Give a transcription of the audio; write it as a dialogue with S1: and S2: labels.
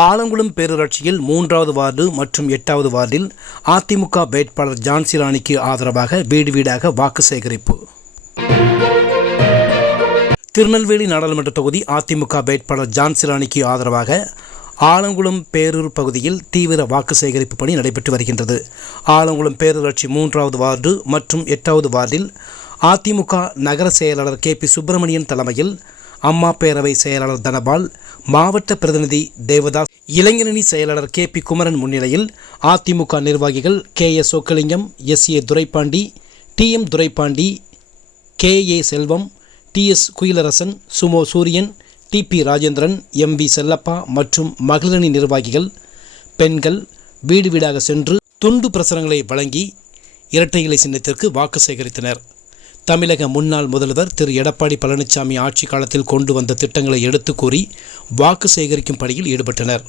S1: ஆலங்குளம் பேரூராட்சியில் மூன்றாவது வார்டு மற்றும் எட்டாவது வார்டில் அதிமுக வேட்பாளர் ஜான்சி ராணிக்கு ஆதரவாக வீடு வீடாக வாக்கு சேகரிப்பு. திருநெல்வேலி நாடாளுமன்ற தொகுதி அதிமுக வேட்பாளர் ஜான்சி ராணிக்கு ஆதரவாக ஆலங்குளம் பேரூர் பகுதியில் தீவிர வாக்கு சேகரிப்பு பணி நடைபெற்று வருகின்றது. ஆலங்குளம் பேரூராட்சி மூன்றாவது வார்டு மற்றும் எட்டாவது வார்டில் அதிமுக நகர செயலாளர் கே பி சுப்பிரமணியன் தலைமையில் அம்மா பேரவை செயலாளர் தனபால் மாவட்ட பிரதிநிதி தேவதாஸ் இளைஞரணி செயலாளர் கே பி குமரன் முன்னிலையில் அதிமுக நிர்வாகிகள் K S Chokkalingam S A Duraipandi T M Duraipandi K A Selvam T S Kuyilarasan Sumo Suriyan T P Rajendran M V Chellappa மற்றும் மகளிரணி நிர்வாகிகள் பெண்கள் வீடு வீடாக சென்று துண்டு பிரசுரங்களை வழங்கி இரட்டை இலை சின்னத்திற்கு வாக்கு சேகரித்தனர். தமிழக முன்னாள் முதல்வர் திரு. எடப்பாடி பழனிசாமி ஆட்சி காலத்தில் கொண்டு வந்த திட்டங்களை எடுத்து கூறி வாக்கு சேகரிக்கும் பணியில் ஈடுபட்டனர்.